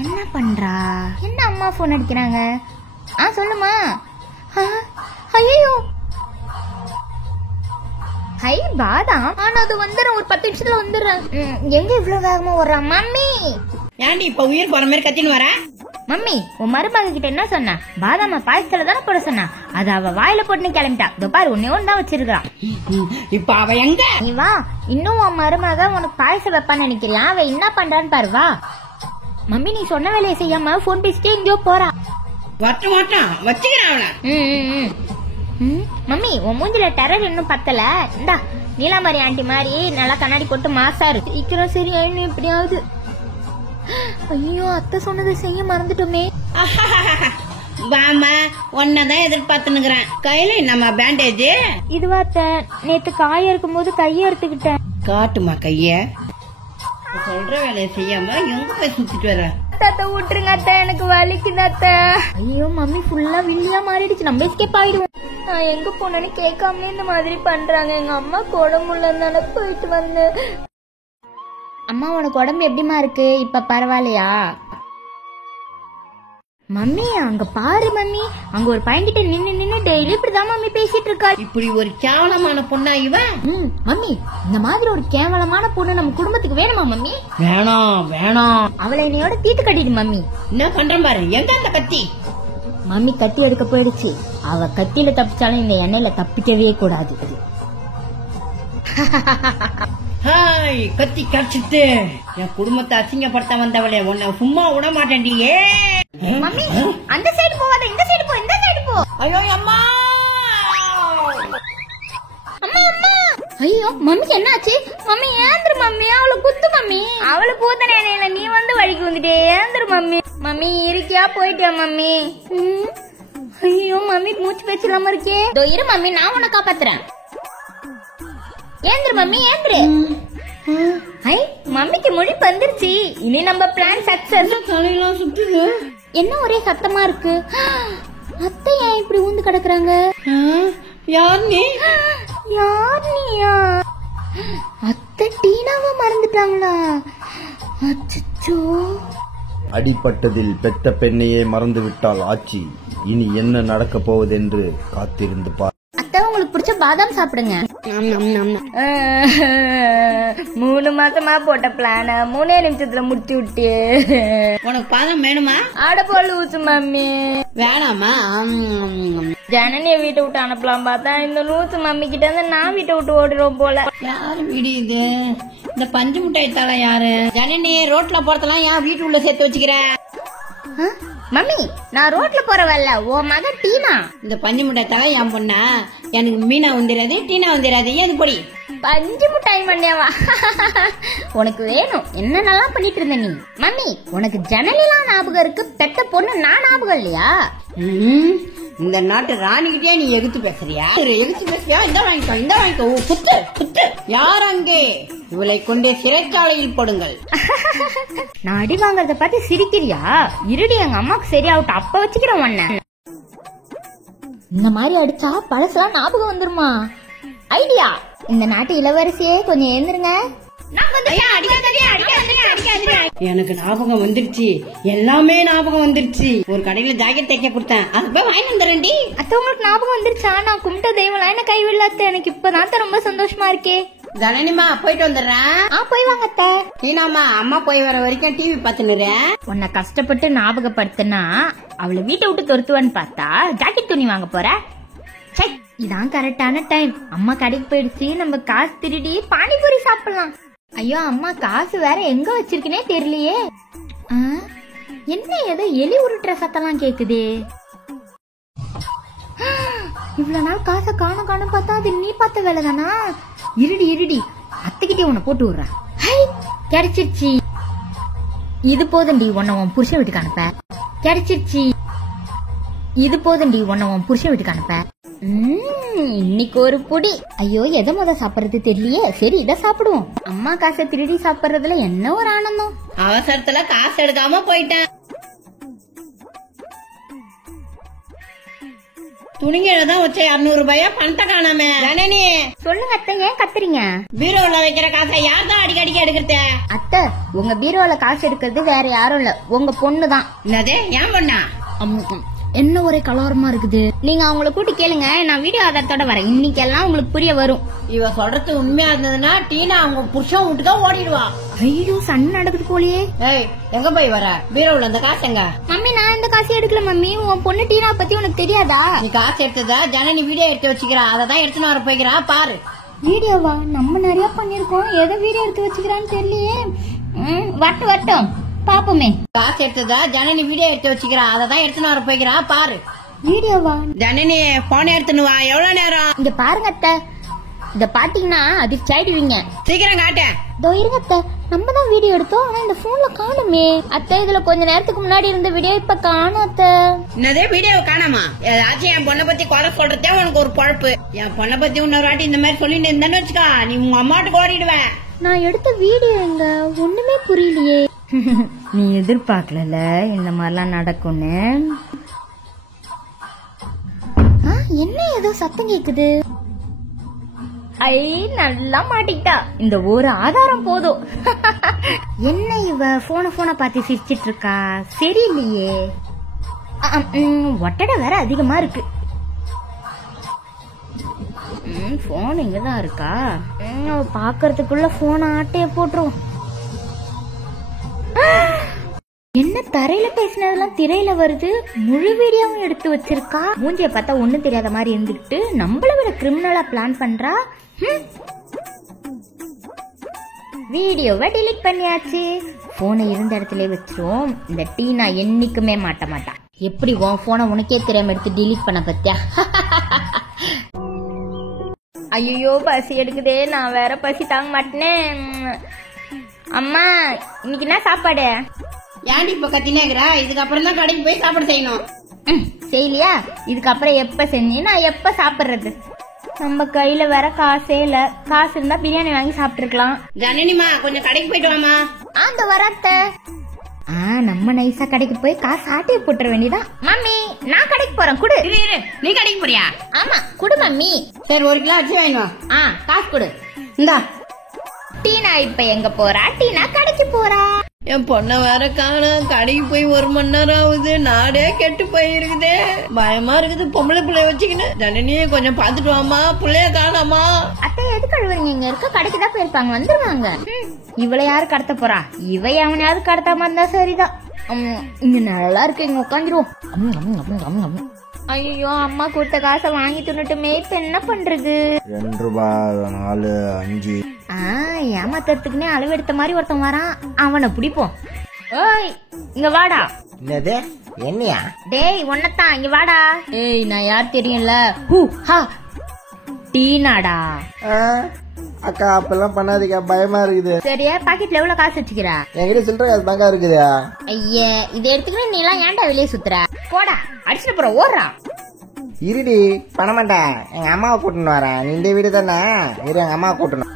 என்ன பண்றா? என்ன அம்மா போன் அடிக்கிறாங்க? சொல்லுமா. ஐயோ ஹை பாதாம். ஆனா அது வந்துடும், ஒரு 10 நிமிஷத்துல வந்துடுறேன். எங்க இவ்வளவு வேகமா வர்றா? மம்மி ஏன்டி இப்ப உயிர் போற மாதிரி கத்தின்னு வர? மம்மி உன் மருமக கிட்ட என்ன சொன்ன? பாதாம பாயசத்துல தானே போட சொன்னா, அது அவ வாயில போட்டு கிளம்பிட்டா. இதோ பாரு, ஒன்னே ஒன்னு தான் வச்சிருக்கா. இப்ப அவ எங்க? நீ வா, இன்னும் உன் மருமக உனக்கு பாயசம் வைப்பான்னு நினைக்கிறியா? அவ என்ன பண்றான்னு பாரு, வா. மம்மி நீ சொன்ன வேலையை செய்யாம போன் பேசிட்டே எங்கயோ போறா. மாட்டான் வச்சுக்கிறேன் அவள. மம்மி உன் மூஞ்சில டெரர் இன்னும் பத்தல. இந்தா நீலாமரி ஆண்டி மாதிரி நல்லா கண்ணாடி போட்டு மாசாரு. சீக்கிரம் சரி ஆயிடும் எப்படியாவது. ஐயோ அத்தை சொன்னதை செய்ய மறந்துட்டோமே. பாமா ஒன்னதான் எதிர்பார்த்துனுக்குறேன். கையில நம்ம பேண்டேஜ் இதுவாத்த நேத்து காய இருக்கும் போது கைய எடுத்துக்கிட்டேன். காட்டுமா கைய. சொல்ற வேலையை செய்யாம எங்க போய் சுத்திட்டு வர? அத்தை விட்டுருங்க அத்தை, எனக்கு வலிக்குது அத்தை. ஐயோ மம்மி ஃபுல்லா வில்லியா மாறிடுச்சு, நம்ம எஸ்கேப் ஆயிடுவோம். நான் எங்க போனேன்னு கேட்காமலே இந்த மாதிரி பண்றாங்க. எங்க அம்மா உடம்புல இருந்தால போயிட்டு வந்து. அம்மா உனக்கு உடம்பு எப்படிமா இருக்கு? இப்ப பரவாயில்லையா? மம்மி அங்க பாரு மம்மி, அங்க ஒரு பையன்கிட்ட நின்னு டெய்லி இப்படிதான் மம்மி பேசிட்டு இருக்கா. இப்படி ஒரு கேவலமான பொண்ணா இவன்? மம்மி இந்த மாதிரி ஒரு கேவலமான பொண்ணு நம்ம குடும்பத்துக்கு வேணுமா மம்மி? வேணாம். அவளை என்னையோட தீட்டு கட்டிடு மம்மி. என்ன பண்றேன் பாரு. எங்க அந்த கத்தி? மம்மி கத்தி எடுக்க போயிடுச்சு. அவ கத்தியில தப்பிச்சாலும் இந்த எண்ணெயில தப்பிக்கவே கூடாது. ஹாய் கத்தி கடிச்சிட்டு என் குடும்பத்தை அசிங்கப்படுத்த வந்தவளே, உன்னை சும்மா விட மாட்டேன்டியே. மம்மி அந்த சைடு போவாத, இந்த சைடு போ, இந்த சைடு போ. ஐயோ அம்மா. அம்மா அம்மா. ஐயோ மம்மிக்கு என்னாச்சு? மம்மி ஏந்திரு மம்மி, அவளை குத்து மம்மி. அவளை பூத்த நேனையில நீ வந்து வழிக்கு வந்துட்டே. ஏந்திரு மம்மி. மம்மி இருக்கியா போயிட்டியா மம்மி? ஐயோ மம்மி மூச்சு பேச்சு இல்லாம இருக்கே. இரு மம்மி, நான் உன்னை காப்பாத்துறேன். ஏந்திரு மம்மி ஏந்திரு. ஐ மம்மிக்கு மொழி வந்துருச்சு. இனி நம்ம பிளான் சக்சஸ். தலையெல்லாம் சுத்துது. என்ன ஒரே சத்தமா இருக்கு? அத்தை ஏன் இப்படி ஊந்து கிடக்குறாங்க? யார் நீ? யார் நீயா? அத்தை டீனாவா மறந்துட்டாங்களா? அச்சச்சோ. அடிப்பட்டதில் பெத்த பெண்ணையே மறந்து விட்டால் ஆச்சி. இனி என்ன நடக்க போவதென்று காத்திருந்து பார். அத்தை உங்களுக்கு பிடிச்ச பாதாம் சாப்பிடுங்க. 3 மாசமா போட்ட பிளான 3 நிமிஷத்துல முடிச்சு விட்டு. உனக்கு பாதம் வேணுமா? ஆட போல ஊசு மம்மி. வேணாமா? ஜனனிய வீட்டை விட்டு அனுப்பலாம் பார்த்தா இந்த லூசு மம்மி கிட்ட இருந்து நான் வீட்டை விட்டு ஓடுறோம் போல. யாரு வீடு இது? இந்த பஞ்சு முட்டாய் தலை யாரு? ஜனனி ரோட்ல போறதெல்லாம் ஏன் வீட்டுக்குள்ள சேர்த்து வச்சுக்கிற? மம்மி நான் ரோட்ல போறவல்ல, உன் மக டீனா. இந்த பஞ்சு முட்டாய் தலை என் பொண்ணா? எனக்கு மீனா வந்துடாது, டீனா வந்துடாது. ஏது பொடி பஞ்சு முட்டாய் மண்ணியாவா? உனக்கு வேணும் என்னென்னலாம் பண்ணிட்டு இருந்த நீ? மம்மி உனக்கு ஜனலிலாம் ஞாபகம் இருக்கு, பெத்த பொண்ணு நான் ஞாபகம் இல்லையா? இந்த நாட்டு ராணிகிட்டே நீ எகுத்து பேசுறியா? இந்த வாங்கிக்கோ குத்து. யார் அங்கே? இவளை கொண்டே சிறைச்சாலையில் போடுங்கள். நான் அடி வாங்கறத பார்த்து சிரிக்கிறியா? இருடி எங்க அம்மாக்கு சரியாகட்டும், அப்ப வச்சுக்கிறேன் உன்ன. இந்த மாதிரி அடிச்சா பழசெல்லாம் ஞாபகம் வந்துருமா? ஐடியா. இந்த நாட்டு இளவரசியே கொஞ்சம் எழுந்துருங்க. எனக்கு ஞாபகம் வந்துருச்சு, எல்லாமே ஞாபகம் வந்துருச்சு. ஒரு கடையில ஜாக்கெட் தைக்க கொடுத்தேன், அது போய் வாங்கி வந்துடுறேன்டி. அத்த உங்களுக்கு ஞாபகம் வந்துருச்சா? நான் கும்பிட்ட தெய்வம் என்ன கைவிடல. எனக்கு இப்பதான் ரொம்ப சந்தோஷமா இருக்கே. ஜனனிமா போயிட்டு வந்துடுறேன். போய் வாங்க அத்தை. டீனாமா அம்மா போய் வர வரைக்கும் டிவி பாத்துனுறேன். உன்னை கஷ்டப்பட்டு ஞாபகப்படுத்தினா அவளை வீட்டை விட்டு துரத்துவான்னு பார்த்தா ஜாக்கெட் துணி வாங்க போற. இதான் கரெக்டான டைம். அம்மா கடைக்கு போயிடுச்சு, நம்ம காசு திருடி பானிபூரி சாப்பிடலாம். ஐயோ அம்மா காசு வேற எங்க வச்சிருக்கனே தெரியலையே. என்ன ஏதோ எலி உருட்டுற சத்தம்லாம் கேக்குதே. இவ்வளவு நாள் காசை காணும் பார்த்தா அது நீ பார்த்த வேலை தானா? இருடி அத்தைக்கிட்டே உன்னை போட்டு விடுற. கிடைச்சிருச்சு. இது போதண்டி உன்னை உன் புருஷன் வீட்டுக்கு அனுப்ப. கிடைச்சிருச்சு. இது போதண்டி உன்னை உன் புருஷன் வீட்டுக்கு அனுப்ப. இன்னைக்கு ஒரு பொடி. ஐயோ எதை முத சாப்பிடறது தெரியலையே. சரி இதை சாப்பிடுவோம். அம்மா காசை திருடி சாப்பிடுறதுல என்ன ஒரு ஆனந்தம். அவசரத்துல காசு எடுக்காம போயிட்டேன். துணிங்கதான் வச்ச 200 ரூபாயா பணத்தை காணாம. ஜனனி சொல்லுங்க அத்தை, ஏன் கத்துறீங்க? பீரோல வைக்கிற காசை யார் தான் அடிக்கடிக்க எடுக்கிறது? அத்தை, உங்க பீரோல காசு எடுக்கிறது வேற யாரும் இல்ல, உங்க பொண்ணுதான். என்னது, ஏன் பொண்ணா? என்ன ஒரே கலவரமா இருக்குது. நீங்க அவங்கள கூட்டி கேளுங்க, நான் வீடியோ ஆதாரத்தோட வரேன். இன்னைக்கு எல்லாம் உங்களுக்கு புரிய வரும். இவ சொல்றது உண்மையா இருந்ததுன்னா டீனா அவங்க புருஷன் வீட்டுக்கா ஓடிடுவா. ஐயோ, சண்டை நடக்குது போலியே. ஏய், எங்க போய் வர? பீரோல அந்த காசுங்க. மம்மி, நான் இந்த காசு எடுக்கல மம்மி. உன் பொண்ணு டீனா பத்தி உனக்கு தெரியாதா? நீ காசு எடுத்ததா ஜனனி வீடியோ எடுத்து வச்சுக்கிறா, அததான் எடுத்துன்னு வர போய்க்கிறா பாரு. வீடியோவா? நம்ம நிறைய பண்ணிருக்கோம், எதை வீடியோ எடுத்து வச்சுக்கிறான்னு தெரியலையே. வட்டம் பாப்போமே. காசு எடுத்ததா ஜனனி வீடியோ எடுத்து வச்சுக்கிறா, அததான் எடுத்துன்னு வர போய்க்கிறா பாரு. வீடியோவா? ஜனனி போன் எடுத்துன்னு வா. எவ்வளவு நேரம்? இங்க பாருங்க அத்தை, இத பாத்தீங்கன்னா அதிர்ச்சி ஆயிடுவீங்க. சீக்கிரம் காட்டு. இதோ இருங்க அத்தை, நம்ம தான் வீடியோ எடுத்தோம், ஆனா இந்த போன்ல காணுமே. அத்தை, இதுல கொஞ்ச நேரத்துக்கு முன்னாடி இருந்த வீடியோ இப்ப காணும் அத்தை. என்னதே வீடியோ காணாமா? ஏதாச்சும் என் பொண்ணை பத்தி கொலை சொல்றதே உனக்கு ஒரு பொழப்பு. என் பொண்ணை பத்தி இன்னொரு வாட்டி இந்த மாதிரி சொல்லிட்டு இருந்தேன்னு வச்சுக்கா, நீ உங்க அம்மாட்டுக்கு ஓடிடுவேன். நான் எடுத்த வீடியோ எங்க? ஒண்ணுமே புரியலையே. நீ எதிர்பார்க்கல இந்த மாதிரிலாம் நடக்கும்னு. என்ன ஏதோ சத்தம் கேக்குது. ஐ, நல்லா மாட்டிக்கிட்டா. இந்த ஒரு ஆதாரம் போதும். என்ன இவ போன பார்த்து சிரிச்சிட்டு இருக்கா? சரியில்லையே. ஒட்டடை வேற அதிகமா இருக்கு. போன் இங்கதான் இருக்கா? பாக்குறதுக்குள்ள போன ஆட்டைய போட்டுரும். என்ன தரையில பேசினதெல்லாம் திரையில வருது. முழு வீடியோவும் எடுத்து வச்சிருக்கா. மூஞ்சிய பார்த்தா ஒண்ணும் தெரியாத மாதிரி இருந்துகிட்டு நம்மள விட கிரிமினலா பிளான் பண்றா. வீடியோவை டிலீட் பண்ணியாச்சு. போனை இருந்த இடத்துல வச்சிரும். இந்த டீனா என்னைக்குமே மாட்டா. எப்படி உன் போனை உனக்கே தெரியாம எடுத்து டிலீட் பண்ண பத்தியா? ஐயோ, பசி எடுக்குதே. நான் வேற பசி தாங்க மாட்டேனே. அம்மா, இன்னைக்கு என்ன சாப்பாடு? ஏன்டி இப்ப கத்தினேங்கிற? இதுக்கப்புறம் தான் கடைக்கு போய் சாப்பாடு செய்யணும். செய்யலையா? இதுக்கப்புறம் எப்ப செஞ்சு நான் எப்ப சாப்பிடுறது? நம்ம கையில வேற காசே இல்ல. காசு இருந்தா பிரியாணி வாங்கி சாப்பிட்டுருக்கலாம். ஜனனிமா, கொஞ்சம் கடைக்கு போயிட்டு வாமா. அந்த வரத்த நம்ம நைஸா கடைக்கு போய் காசு ஆட்டிய போட்டுற வேண்டியதான். மம்மி, நான் கடைக்கு போறேன், குடு. இரு, நீ கடைக்கு போறியா? ஆமா, குடு மம்மி. சரி, 1 கிலோ அரிசி வாங்கினோம். காசு குடு. இந்தா. டீனா இப்ப எங்க போறா? டீனா கடைக்கு போறா. என் பொண்ண வேற காணோம். கடைக்கு போய் 1 மணி நேரம் ஆகுது. நாடே கெட்டு போயிருக்குதே. பயமா இருக்குது. பொம்பளை பிள்ளைய வச்சுக்கின்னு. ஜனனியே கொஞ்சம் பாத்துட்டு வாமா, பிள்ளைய காணாமா. அத்தை, எது கழுவுறீங்க? இங்க இருக்க கடைக்கு தான் போயிருப்பாங்க, வந்துருவாங்க. இவளை யாரு கடத்த போறா? இவ அவனையாவது கடத்தாம இருந்தா சரிதான். இங்க நல்லா இருக்கு, இங்க உட்காந்துருவோம். ஐயோ, அம்மா கொடுத்த காசை வாங்கி தின்னுட்டுமே. இப்ப என்ன பண்றது? 2 ரூபாய் 4 5. ஏமாத்துறதுக்குன்னே அளவு எடுத்த மாதிரி ஒருத்தன் வரான். அவனை பிடிப்போம். ஓய், இங்க வாடா. என்னது? என்னையா? டேய், ஒன்னத்தான், இங்க வாடா. ஏய், நான் யார் தெரியும்ல? டீனாடா. அக்கா, அப்பெல்லாம் பண்ணாதீங்க, பயமா இருக்குது. சரியா? பாக்கெட்ல எவ்வளவு காசு வச்சுக்கிறா? என்கிட்ட சில்லற காசு தாங்க இருக்குது. ஐயே, இதை எடுத்துக்கிட்டு நீ எல்லாம் ஏன்டா வெளியே சுத்துற? போடா, அடிச்சுட்டு போற, ஓடுறா. இருடி, பண்ண மாட்டேன். எங்க அம்மாவை கூட்டின்னு வரேன். நீ இந்த வீடு தானே? இரு, எங்க அம்மாவை கூட்டணும்.